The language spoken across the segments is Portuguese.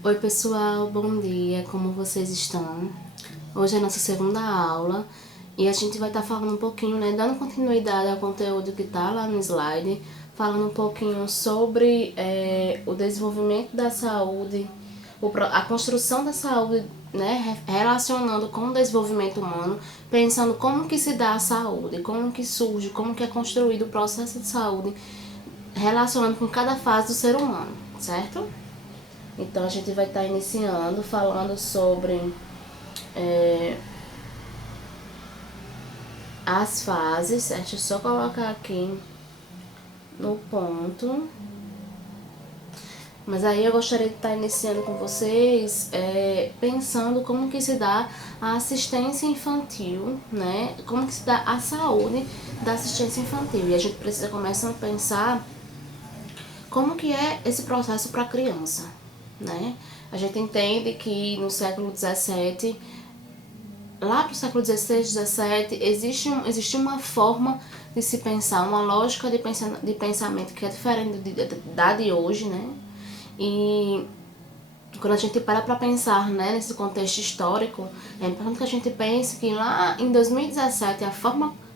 Oi pessoal, bom dia, como vocês estão? Hoje é a nossa segunda aula e a gente vai estar falando um pouquinho, né, dando continuidade ao conteúdo que está lá no slide, falando um pouquinho sobre o desenvolvimento da saúde, a construção da saúde, né, relacionando com o desenvolvimento humano, pensando como que se dá a saúde, como que surge, como que é construído o processo de saúde, relacionando com cada fase do ser humano, certo? Então a gente vai estar iniciando falando sobre as fases, certo? Deixa eu só colocar aqui no ponto. Mas aí eu gostaria de estar iniciando com vocês pensando como que se dá a assistência infantil, né? Como que se dá a saúde da assistência infantil. E a gente precisa começar a pensar como que é esse processo para a criança, né? A gente entende que no século XVII, lá para o século XVI, XVII, existe uma forma de se pensar, uma lógica de pensamento que é diferente da de hoje, né? E quando a gente para pensar, né, nesse contexto histórico, é importante que a gente pense que lá em 2017,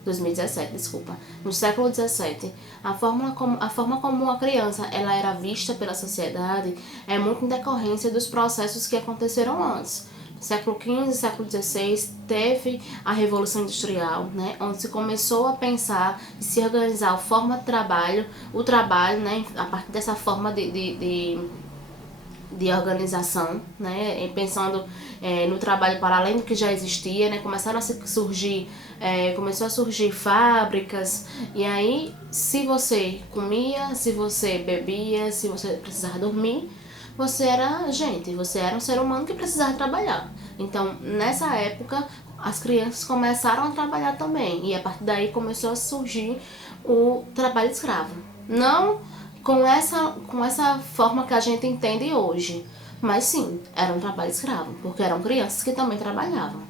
2017, desculpa, no século XVII, a forma como a criança ela era vista pela sociedade é muito em decorrência dos processos que aconteceram antes. No século XV e século XVI teve a Revolução Industrial, né, onde se começou a pensar e se organizar a forma de trabalho, o trabalho, né, a partir dessa forma de organização, né, pensando no trabalho para além do que já existia, né, começou a surgir fábricas, e aí se você comia, se você bebia, se você precisava dormir, você era um ser humano que precisava trabalhar. Então, nessa época, as crianças começaram a trabalhar também, e a partir daí começou a surgir o trabalho escravo. Não com essa forma que a gente entende hoje. Mas sim, era um trabalho escravo, porque eram crianças que também trabalhavam.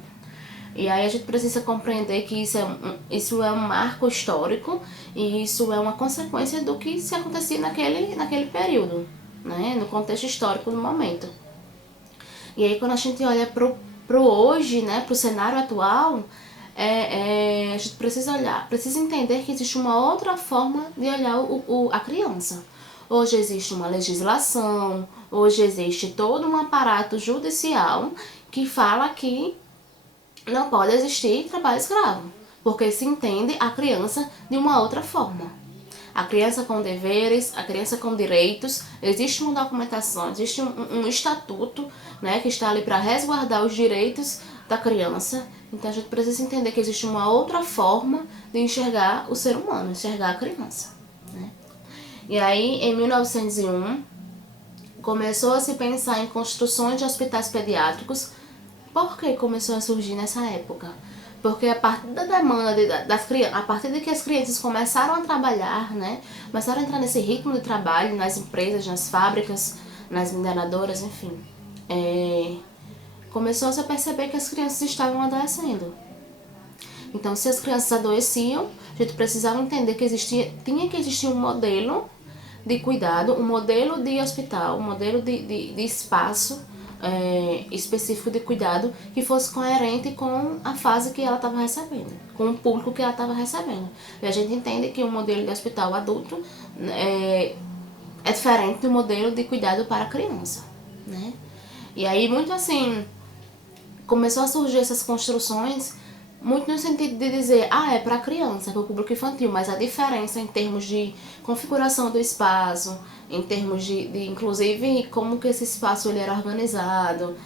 E aí a gente precisa compreender que isso é um marco histórico e isso é uma consequência do que se acontecia naquele período, né? No contexto histórico do momento. E aí quando a gente olha pro hoje, né, pro cenário atual, a gente precisa entender que existe uma outra forma de olhar a criança. Hoje existe uma legislação, hoje existe todo um aparato judicial que fala que não pode existir trabalho escravo, porque se entende a criança de uma outra forma. A criança com deveres, a criança com direitos, existe uma documentação, existe um estatuto, né, que está ali para resguardar os direitos da criança. Então a gente precisa entender que existe uma outra forma de enxergar o ser humano, enxergar a criança, né? E aí, em 1901, começou a se pensar em construções de hospitais pediátricos. Por que começou a surgir nessa época? Porque a partir da demanda das crianças, a partir de que as crianças começaram a trabalhar, né, começaram a entrar nesse ritmo de trabalho nas empresas, nas fábricas, nas mineradoras, enfim, começou a se perceber que as crianças estavam adoecendo. Então, se as crianças adoeciam, a gente precisava entender que tinha que existir um modelo de cuidado, um modelo de hospital, um modelo de espaço específico de cuidado que fosse coerente com a fase que ela estava recebendo, com o público que ela estava recebendo. E a gente entende que o modelo de hospital adulto é diferente do modelo de cuidado para a criança, né? E aí, muito assim, começou a surgir essas construções muito no sentido de dizer, é para criança, é para o público infantil, mas a diferença em termos de configuração do espaço, em termos de inclusive como que esse espaço ele era organizado,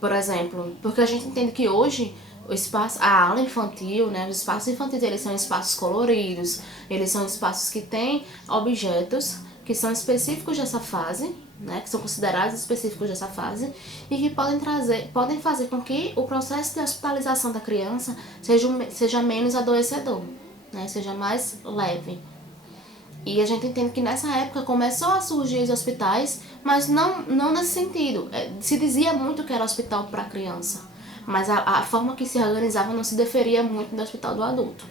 por exemplo, porque a gente entende que hoje o espaço, a aula infantil, né, os espaços infantis, eles são espaços coloridos, eles são espaços que têm objetos que são específicos dessa fase, né, que são considerados específicos dessa fase e que podem fazer com que o processo de hospitalização da criança seja menos adoecedor, né, seja mais leve. E a gente entende que nessa época começou a surgir os hospitais, mas não nesse sentido. Se dizia muito que era hospital para criança, mas a forma que se organizava não se deferia muito do hospital do adulto.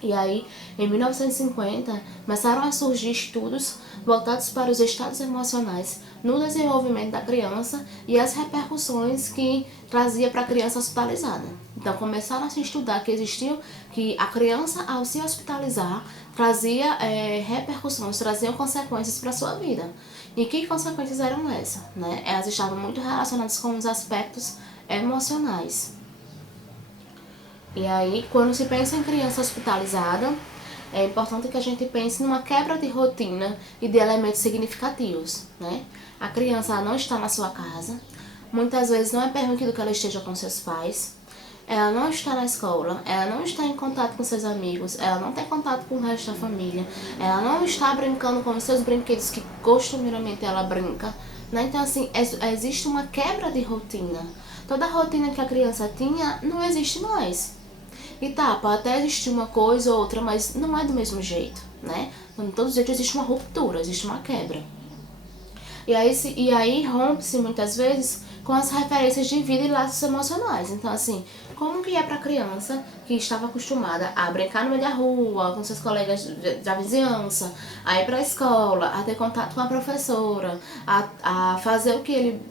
E aí, em 1950, começaram a surgir estudos voltados para os estados emocionais no desenvolvimento da criança e as repercussões que trazia para a criança hospitalizada. Então, começaram a se estudar que a criança, ao se hospitalizar, trazia repercussões, traziam consequências para a sua vida. E que consequências eram essas? Né? Elas estavam muito relacionadas com os aspectos emocionais. E aí, quando se pensa em criança hospitalizada, é importante que a gente pense numa quebra de rotina e de elementos significativos, né? A criança não está na sua casa, muitas vezes não é permitido que ela esteja com seus pais, ela não está na escola, ela não está em contato com seus amigos, ela não tem contato com o resto da família, ela não está brincando com os seus brinquedos que costumeiramente ela brinca, né? Então, assim, existe uma quebra de rotina. Toda a rotina que a criança tinha não existe mais. E tá, pode até existir uma coisa ou outra, mas não é do mesmo jeito, né? Então, todos os jeitos existe uma ruptura, existe uma quebra. E aí rompe-se muitas vezes com as referências de vida e laços emocionais. Então, assim, como que é pra criança que estava acostumada a brincar no meio da rua, com seus colegas da vizinhança, a ir pra escola, a ter contato com a professora, a fazer o que ele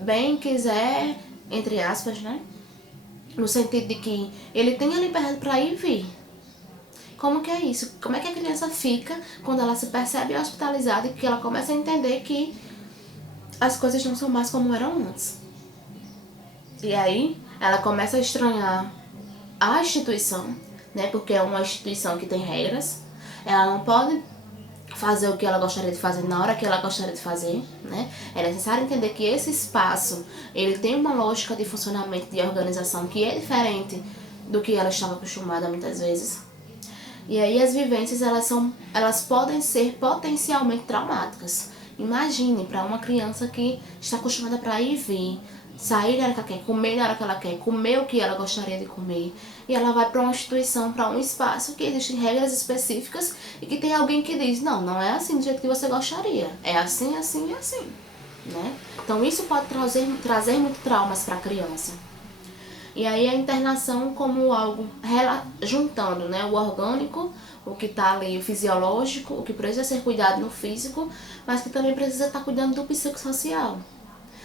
bem quiser, entre aspas, né? No sentido de que ele tem a liberdade para ir e vir. Como que é isso? Como é que a criança fica quando ela se percebe hospitalizada e que ela começa a entender que as coisas não são mais como eram antes? E aí ela começa a estranhar a instituição, né? Porque é uma instituição que tem regras. Ela não pode fazer o que ela gostaria de fazer na hora que ela gostaria de fazer, né? É necessário entender que esse espaço, ele tem uma lógica de funcionamento, de organização que é diferente do que ela estava acostumada muitas vezes. E aí as vivências, elas podem ser potencialmente traumáticas. Imagine para uma criança que está acostumada para ir e vir, sair na hora que ela quer, comer na hora que ela quer, comer o que ela gostaria de comer. E ela vai para uma instituição, para um espaço que existem regras específicas e que tem alguém que diz, não, não é assim do jeito que você gostaria. É assim, assim e assim. Né? Então isso pode trazer muito traumas para a criança. E aí a internação como algo juntando, né, o orgânico, o que está ali, o fisiológico, o que precisa ser cuidado no físico, mas que também precisa estar cuidando do psicossocial.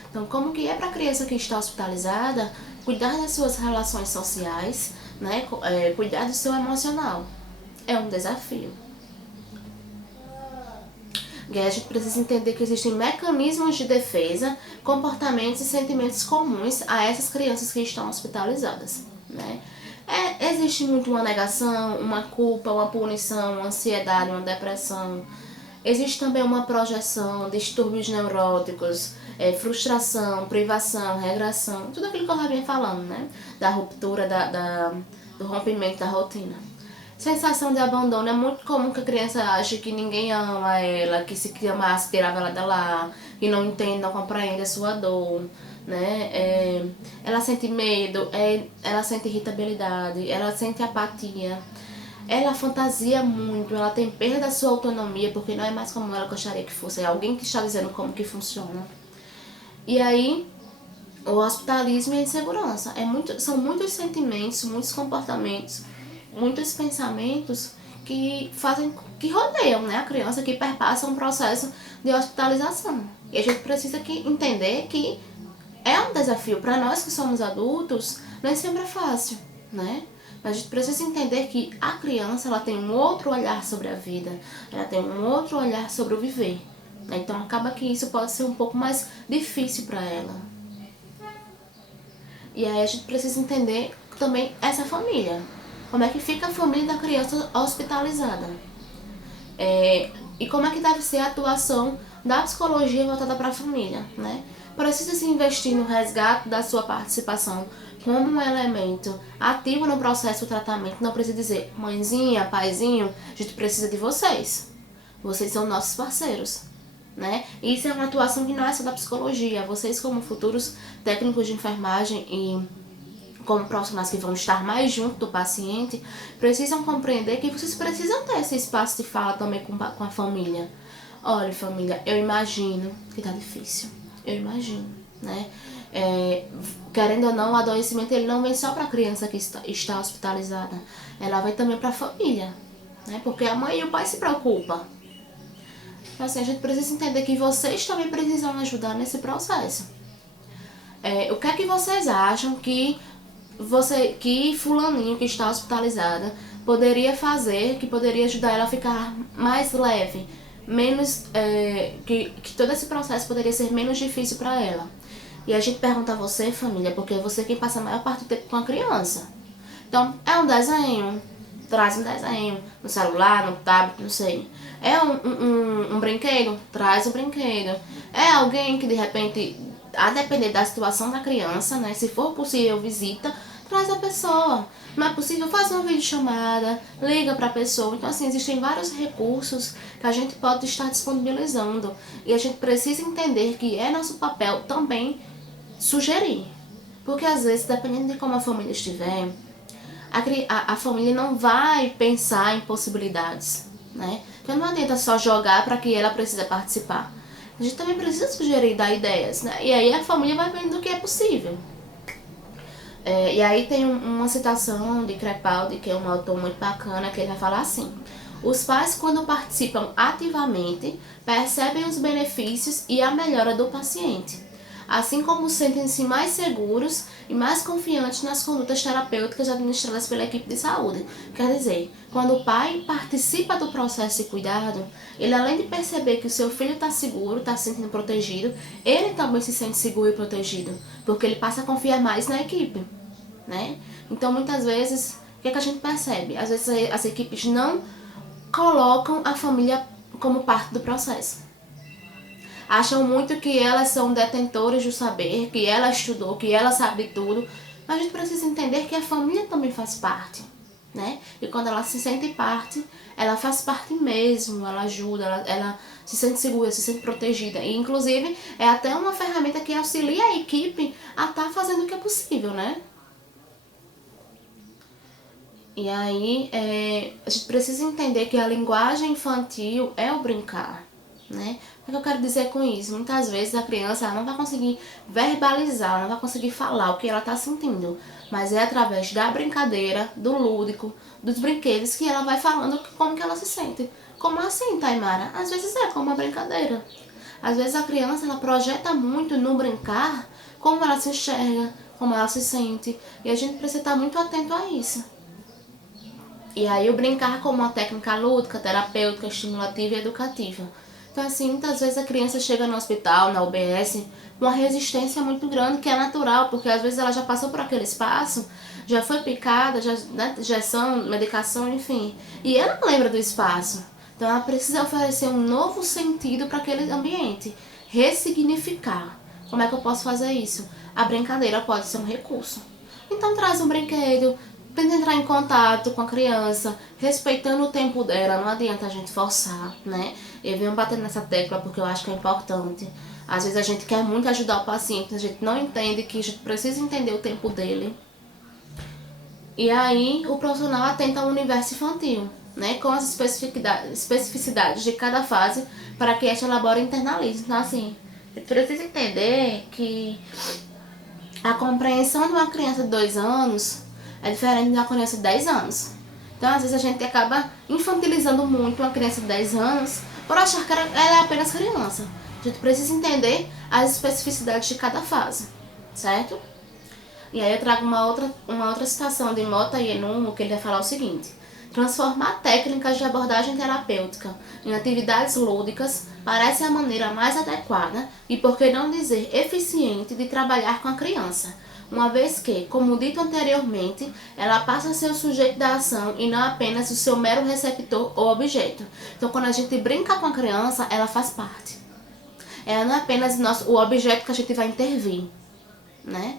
Então, como que é para a criança que está hospitalizada cuidar das suas relações sociais, né, cuidar do seu emocional? É um desafio. E aí a gente precisa entender que existem mecanismos de defesa, comportamentos e sentimentos comuns a essas crianças que estão hospitalizadas, né? Existe muito uma negação, uma culpa, uma punição, uma ansiedade, uma depressão. Existe também uma projeção, distúrbios neuróticos, frustração, privação, regressão, tudo aquilo que eu já vinha falando, né? Da ruptura, do rompimento da rotina. Sensação de abandono, é muito comum que a criança ache que ninguém ama ela, que se amasse tirava ela de lá, que não entende, não compreende a sua dor, né? Ela sente medo, ela sente irritabilidade, ela sente apatia, ela fantasia muito, ela tem perda da sua autonomia, porque não é mais como ela gostaria que fosse, é alguém que está dizendo como que funciona. E aí, o hospitalismo e a insegurança, são muitos sentimentos, muitos comportamentos, muitos pensamentos que rodeiam, né, a criança, que perpassam um processo de hospitalização. E a gente precisa entender que é um desafio para nós que somos adultos, nem sempre é fácil, né? Mas a gente precisa entender que a criança, ela tem um outro olhar sobre a vida, ela tem um outro olhar sobre o viver. Então acaba que isso pode ser um pouco mais difícil para ela. E aí a gente precisa entender também essa família. Como é que fica a família da criança hospitalizada? E como é que deve ser a atuação da psicologia voltada para a família, né? Precisa se investir no resgate da sua participação como um elemento ativo no processo do tratamento. Não precisa dizer, mãezinha, paizinho, a gente precisa de vocês. Vocês são nossos parceiros, né? E isso é uma atuação que não é só da psicologia. Vocês, como futuros técnicos de enfermagem e como profissionais que vão estar mais junto do paciente, precisam compreender que vocês precisam ter esse espaço de fala também com a família. Olha, família, eu imagino que tá difícil. Eu imagino, né? Querendo ou não, o adoecimento ele não vem só para a criança que está hospitalizada, ela vem também para a família, né? Porque a mãe e o pai se preocupam. Então, assim, a gente precisa entender que vocês também precisam ajudar nesse processo. O que é que vocês acham que fulaninho que está hospitalizada poderia fazer, que poderia ajudar ela a ficar mais leve, menos, que todo esse processo poderia ser menos difícil para ela? E a gente pergunta a você, família, porque é você quem passa a maior parte do tempo com a criança. Então, é um desenho, traz um desenho no celular, no tablet, não sei. É um brinquedo, traz o brinquedo. É alguém que de repente, a depender da situação da criança, né? Se for possível visita, traz a pessoa. Não é possível, faz uma videochamada, liga para a pessoa. Então, assim, existem vários recursos que a gente pode estar disponibilizando. E a gente precisa entender que é nosso papel também sugerir. Porque às vezes, dependendo de como a família estiver, a família não vai pensar em possibilidades, né? Então não adianta só jogar para que ela precisa participar. A gente também precisa sugerir, dar ideias, né? E aí a família vai vendo o que é possível. E aí tem uma citação de Crepaldi, que é um autor muito bacana, que ele vai falar assim: os pais, quando participam ativamente, percebem os benefícios e a melhora do paciente, assim como sentem-se mais seguros e mais confiantes nas condutas terapêuticas administradas pela equipe de saúde. Quer dizer, quando o pai participa do processo de cuidado, ele, além de perceber que o seu filho está seguro, está se sentindo protegido, ele também se sente seguro e protegido, porque ele passa a confiar mais na equipe, né? Então, muitas vezes, o que é que a gente percebe? Às vezes as equipes não colocam a família como parte do processo. Acham muito que elas são detentoras do saber, que ela estudou, que ela sabe de tudo. Mas a gente precisa entender que a família também faz parte, né? E quando ela se sente parte, ela faz parte mesmo, ela ajuda, ela se sente segura, se sente protegida. E, inclusive, é até uma ferramenta que auxilia a equipe a estar fazendo o que é possível, né? E aí, a gente precisa entender que a linguagem infantil é o brincar, né? O que eu quero dizer com isso? Muitas vezes a criança ela não vai conseguir verbalizar, ela não vai conseguir falar o que ela está sentindo, mas é através da brincadeira, do lúdico, dos brinquedos que ela vai falando como que ela se sente. Como assim, Taimara? Às vezes é como uma brincadeira. Às vezes a criança ela projeta muito no brincar como ela se enxerga, como ela se sente, e a gente precisa estar muito atento a isso. E aí o brincar como uma técnica lúdica, terapêutica, estimulativa e educativa. Então, assim, muitas vezes a criança chega no hospital, na UBS, com uma resistência muito grande, que é natural, porque às vezes ela já passou por aquele espaço, já foi picada, já, né, injeção, medicação, enfim. E ela não lembra do espaço. Então ela precisa oferecer um novo sentido para aquele ambiente. Ressignificar. Como é que eu posso fazer isso? A brincadeira pode ser um recurso. Então traz um brinquedo, tenta entrar em contato com a criança, respeitando o tempo dela, não adianta a gente forçar, né? Eu venho batendo nessa tecla porque eu acho que é importante. Às vezes a gente quer muito ajudar o paciente, a gente não entende que a gente precisa entender o tempo dele. E aí o profissional atenta ao universo infantil, né? Com as especificidades de cada fase para que esta elabore e internalize. Então, assim, a gente precisa entender que a compreensão de uma criança de 2 anos é diferente de uma criança de 10 anos. Então, às vezes, a gente acaba infantilizando muito uma criança de 10 anos por achar que ela é apenas criança. A gente precisa entender as especificidades de cada fase, certo? E aí eu trago uma outra citação de Mota e Enumo, que ele vai falar o seguinte: transformar técnicas de abordagem terapêutica em atividades lúdicas parece a maneira mais adequada e, por que não dizer, eficiente de trabalhar com a criança, uma vez que, como dito anteriormente, ela passa a ser o sujeito da ação e não apenas o seu mero receptor ou objeto. Então, quando a gente brinca com a criança, ela faz parte. Ela não é apenas o objeto que a gente vai intervir, né?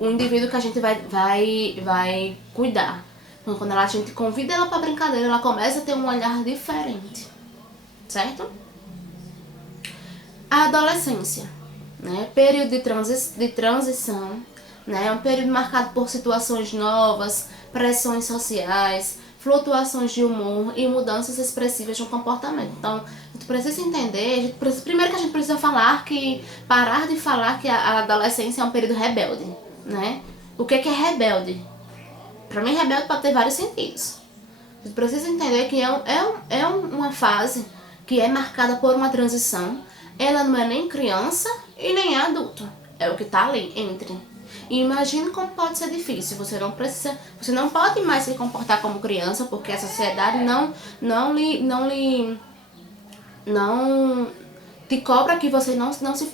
O indivíduo que a gente vai cuidar. Então, quando a gente convida ela para brincadeira, ela começa a ter um olhar diferente, certo? A adolescência, né? Período de transição, né? É um período marcado por situações novas, pressões sociais, flutuações de humor e mudanças expressivas no comportamento. Então, a gente precisa entender, primeiro que a gente precisa parar de falar que a adolescência é um período rebelde, né? O que é rebelde? Pra mim, rebelde pode ter vários sentidos. A gente precisa entender que uma fase que é marcada por uma transição. Ela não é nem criança e nem é adulto. É o que tá ali entre. E imagine como pode ser difícil. Você não pode mais se comportar como criança, porque a sociedade não te cobra que você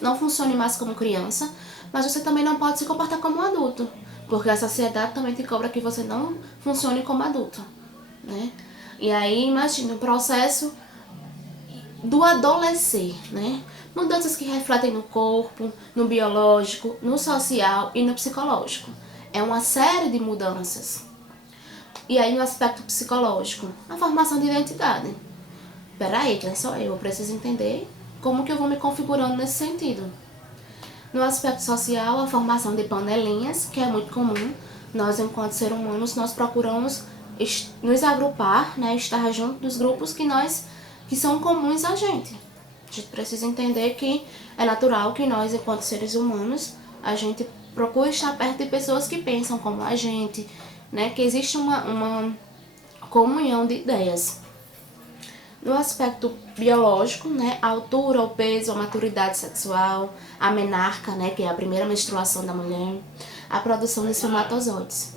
não funcione mais como criança, mas você também não pode se comportar como um adulto, porque a sociedade também te cobra que você não funcione como adulto, né? E aí imagine o processo do adolescer, né? Mudanças que refletem no corpo, no biológico, no social e no psicológico. É uma série de mudanças. E aí no aspecto psicológico, a formação de identidade. Peraí, quem sou eu? Eu preciso entender como que eu vou me configurando nesse sentido. No aspecto social, a formação de panelinhas, que é muito comum. Nós, enquanto seres humanos, nós procuramos nos agrupar, né, estar junto dos grupos que são comuns a gente. A gente precisa entender que é natural que nós, enquanto seres humanos, a gente procure estar perto de pessoas que pensam como a gente, né, que existe uma comunhão de ideias. No aspecto biológico, né, a altura, o peso, a maturidade sexual, a menarca, né, que é a primeira menstruação da mulher, a produção de espermatozoides.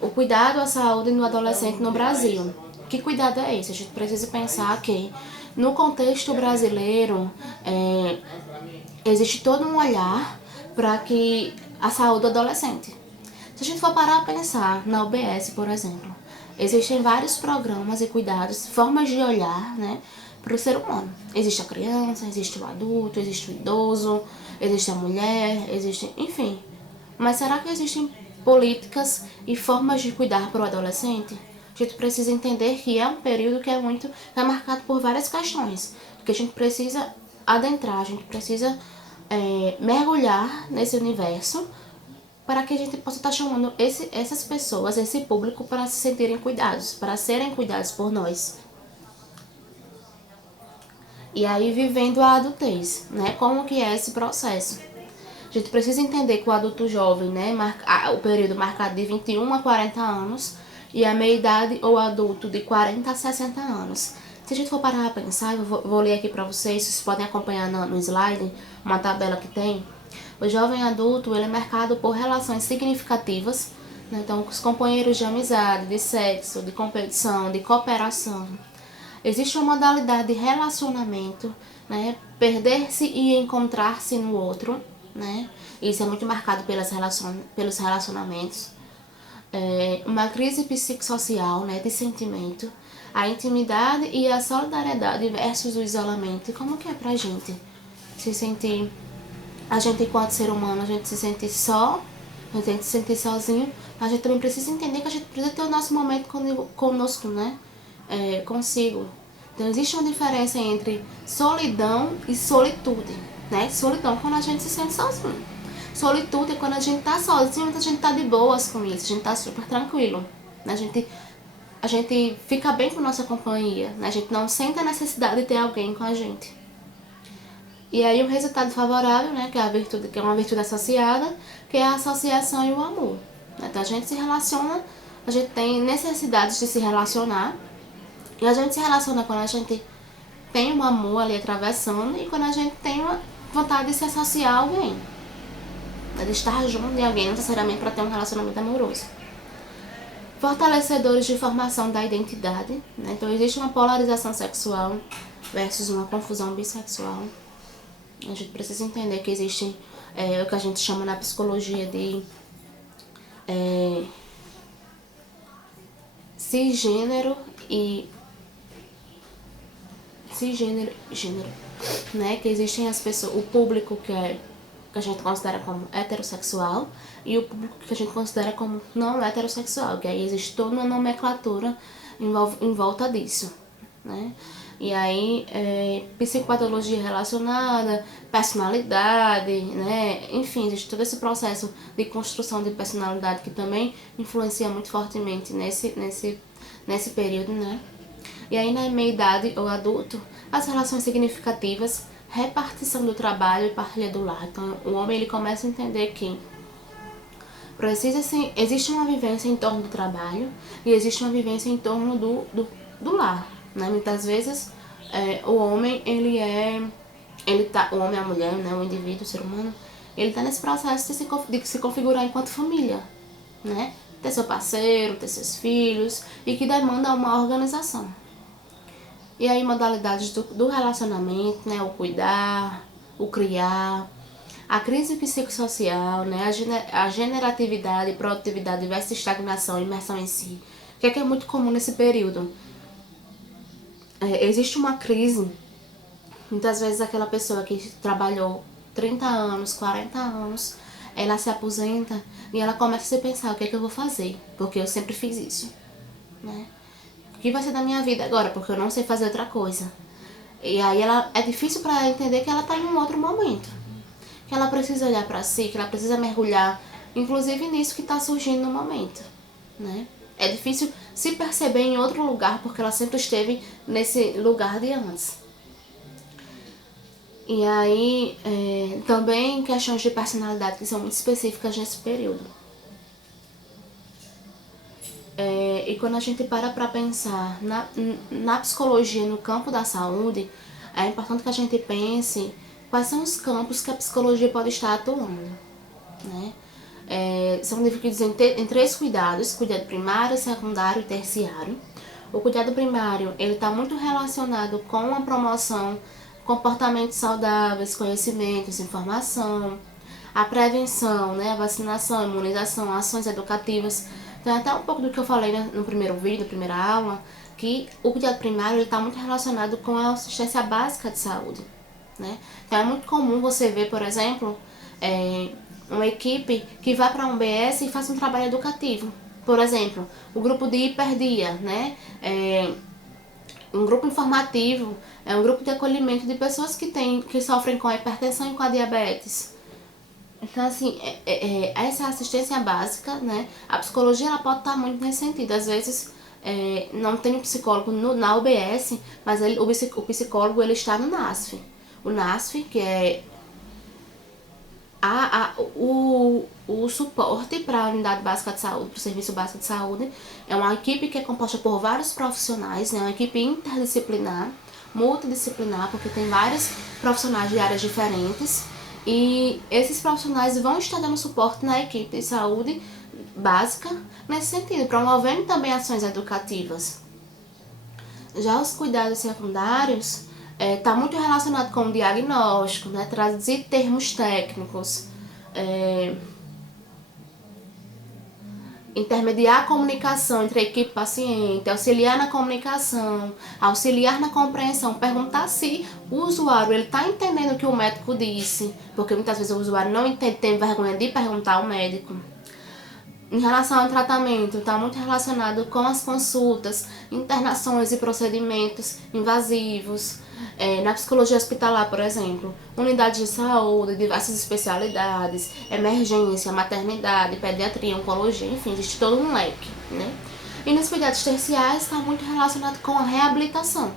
O cuidado à saúde no adolescente no Brasil. Que cuidado é esse? A gente precisa pensar que no contexto brasileiro existe todo um olhar para que a saúde do adolescente. Se a gente for parar a pensar na UBS, por exemplo, existem vários programas e cuidados, formas de olhar, né, para o ser humano. Existe a criança, existe o adulto, existe o idoso, existe a mulher, enfim. Mas será que existem políticas e formas de cuidar para o adolescente? A gente precisa entender que é um período que é marcado por várias questões, que a gente precisa adentrar, a gente precisa mergulhar nesse universo para que a gente possa estar chamando essas pessoas, esse público, para se sentirem cuidados, para serem cuidados por nós. E aí, vivendo a adultez, né? Como que é esse processo? A gente precisa entender que o adulto jovem, né, o período marcado de 21 a 40 anos, e a meia-idade ou adulto de 40 a 60 anos. Se a gente for parar a pensar, eu vou ler aqui para vocês podem acompanhar no slide, uma tabela que tem. O jovem adulto, ele é marcado por relações significativas, né? Então, os companheiros de amizade, de sexo, de competição, de cooperação. Existe uma modalidade de relacionamento, né? Perder-se e encontrar-se no outro, né? Isso é muito marcado pelos relacionamentos. Uma crise psicossocial, né? De sentimento. A intimidade e a solidariedade versus o isolamento. E como que é pra gente se sentir... A gente, enquanto ser humano, a gente se sente só, a gente se sente sozinho. A gente também precisa entender que a gente precisa ter o nosso momento conosco, né? Consigo. Então, existe uma diferença entre solidão e solitude, né? Solidão é quando a gente se sente sozinho. Solitude é quando a gente tá sozinho, mas a gente tá de boas com isso, a gente tá super tranquilo, né? A gente fica bem com nossa companhia, né? A gente não sente a necessidade de ter alguém com a gente. E aí, um resultado favorável, né, que é uma virtude associada, que é a associação e o amor. Então, a gente se relaciona, a gente tem necessidades de se relacionar, e a gente se relaciona quando a gente tem um amor ali atravessando e quando a gente tem uma vontade de se associar a alguém, de estar junto de alguém, necessariamente para ter um relacionamento amoroso. Fortalecedores de formação da identidade, né? Então, existe uma polarização sexual versus uma confusão bissexual. A gente precisa entender que existe o que a gente chama na psicologia de cisgênero e gênero, né? Que existem as pessoas, o público que a gente considera como heterossexual e o público que a gente considera como não heterossexual, que aí existe toda uma nomenclatura em volta disso, né? E aí, psicopatologia relacionada, personalidade, né? Enfim, existe todo esse processo de construção de personalidade que também influencia muito fortemente nesse período, né? E aí, na meia-idade ou adulto, as relações significativas, repartição do trabalho e partilha do lar. Então, o homem ele começa a entender que existe uma vivência em torno do trabalho e existe uma vivência em torno do lar, né? Muitas vezes o homem o homem e a mulher, né? O indivíduo, o ser humano, ele está nesse processo de se configurar enquanto família, né? Ter seu parceiro, ter seus filhos e que demanda uma organização. E aí modalidades do relacionamento, né? O cuidar, o criar, a crise psicossocial, né? A generatividade, produtividade versus estagnação, imersão em si. O que é muito comum nesse período? Existe uma crise, muitas vezes aquela pessoa que trabalhou 30 anos, 40 anos, ela se aposenta e ela começa a se pensar, o que é que eu vou fazer? Porque eu sempre fiz isso, né? O que vai ser da minha vida agora? Porque eu não sei fazer outra coisa. E aí é difícil para ela entender que ela está em um outro momento. Que ela precisa olhar para si, que ela precisa mergulhar, inclusive nisso que está surgindo no momento, né? É difícil se perceber em outro lugar porque ela sempre esteve nesse lugar de antes. E aí, também questões de personalidade que são muito específicas nesse período. E quando a gente para pensar na psicologia, no campo da saúde, é importante que a gente pense quais são os campos que a psicologia pode estar atuando, né? São divididos em 3 cuidados: cuidado primário, secundário e terciário. O cuidado primário ele está muito relacionado com a promoção de comportamentos saudáveis, conhecimentos, informação, a prevenção, né, a vacinação, a imunização, ações educativas. Então, até um pouco do que eu falei no primeiro vídeo, na primeira aula, que o cuidado primário está muito relacionado com a assistência básica de saúde, né? Então, é muito comum você ver, por exemplo, uma equipe que vai para um BS e faz um trabalho educativo. Por exemplo, o grupo de hiperdia, né? Um grupo informativo é um grupo de acolhimento de pessoas que sofrem com a hipertensão e com a diabetes. Então, assim, essa assistência básica, né? A psicologia ela pode estar muito nesse sentido. Às vezes, não tem um psicólogo na UBS, mas o psicólogo ele está no NASF. O NASF, que é o suporte para a unidade básica de saúde, para o serviço básico de saúde, é uma equipe que é composta por vários profissionais, né? Uma equipe interdisciplinar, multidisciplinar, porque tem vários profissionais de áreas diferentes, e esses profissionais vão estar dando suporte na equipe de saúde básica nesse sentido, promovendo também ações educativas. Já os cuidados secundários está muito relacionado com o diagnóstico, né? Traduzir termos técnicos, intermediar a comunicação entre a equipe e paciente, auxiliar na comunicação, auxiliar na compreensão, perguntar se o usuário está entendendo o que o médico disse, porque muitas vezes o usuário não entende, tem vergonha de perguntar ao médico. Em relação ao tratamento, está muito relacionado com as consultas, internações e procedimentos invasivos. Na psicologia hospitalar, por exemplo, unidades de saúde, diversas especialidades, emergência, maternidade, pediatria, oncologia, enfim, existe todo um leque, né? E nos cuidados terciários está muito relacionado com a reabilitação.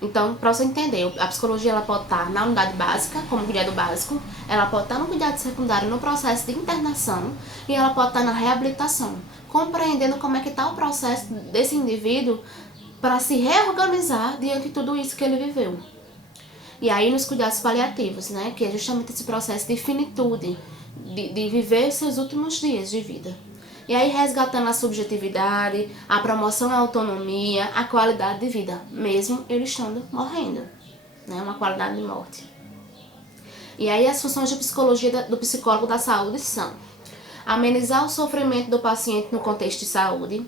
Então, para você entender, a psicologia ela pode estar na unidade básica, como cuidado básico, ela pode estar no cuidado secundário, no processo de internação, e ela pode estar na reabilitação, compreendendo como é que está o processo desse indivíduo para se reorganizar diante de tudo isso que ele viveu. E aí nos cuidados paliativos, né, que é justamente esse processo de finitude, de viver seus últimos dias de vida. E aí resgatando a subjetividade, a promoção à autonomia, a qualidade de vida, mesmo ele estando morrendo, né, uma qualidade de morte. E aí as funções de psicologia do psicólogo da saúde são amenizar o sofrimento do paciente no contexto de saúde,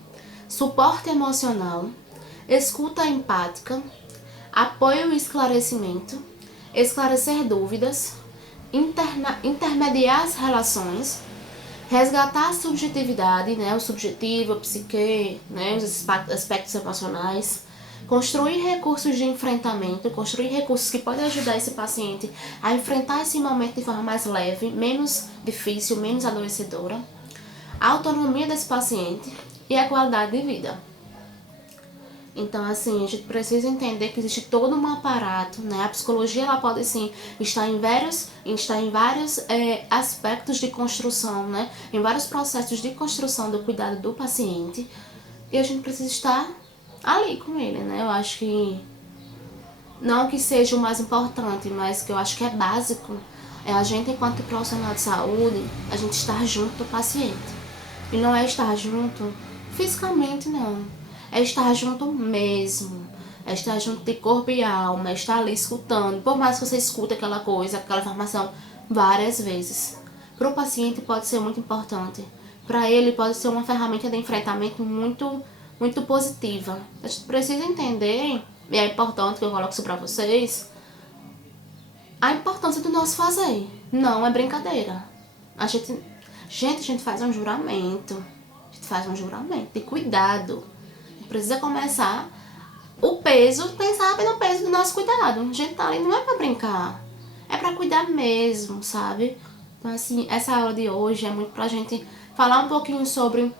suporte emocional, escuta empática, apoio e esclarecimento, esclarecer dúvidas, intermediar as relações, resgatar a subjetividade, né, o subjetivo, a psique, né, os aspectos emocionais, construir recursos de enfrentamento, construir recursos que podem ajudar esse paciente a enfrentar esse momento de forma mais leve, menos difícil, menos adoecedora, a autonomia desse paciente e a qualidade de vida. Então, assim, a gente precisa entender que existe todo um aparato, né? A psicologia, ela pode, sim, estar em vários aspectos de construção, né? Em vários processos de construção do cuidado do paciente. E a gente precisa estar ali com ele, né? Eu acho que, não que seja o mais importante, mas que eu acho que é básico, é a gente, enquanto profissional de saúde, a gente estar junto do paciente. E não é estar junto fisicamente, não. É estar junto mesmo. É estar junto de corpo e alma. É estar ali escutando. Por mais que você escute aquela coisa, aquela informação várias vezes. Para o paciente pode ser muito importante. Para ele pode ser uma ferramenta de enfrentamento muito positiva. A gente precisa entender, e é importante que eu coloque isso para vocês, a importância do nosso fazer. Não é brincadeira. A gente faz um juramento. A gente faz um juramento de cuidado. A gente precisa começar pensar no peso do nosso cuidado. A gente tá ali não é pra brincar. É pra cuidar mesmo, sabe? Então, assim, essa aula de hoje é muito pra gente falar um pouquinho sobre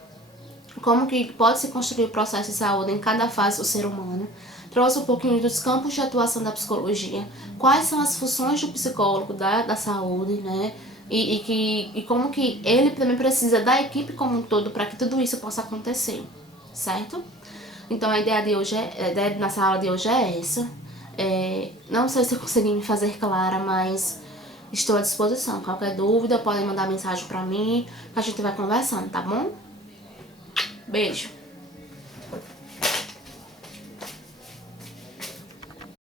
como que pode se construir o processo de saúde em cada fase do ser humano. Trouxe um pouquinho dos campos de atuação da psicologia, quais são as funções do psicólogo da saúde, né? E como que ele também precisa da equipe como um todo para que tudo isso possa acontecer, certo? Então a ideia de hoje nessa aula de hoje é essa. Não sei se eu consegui me fazer clara, mas estou à disposição. Qualquer dúvida, podem mandar mensagem para mim, que a gente vai conversando, tá bom? Beijo!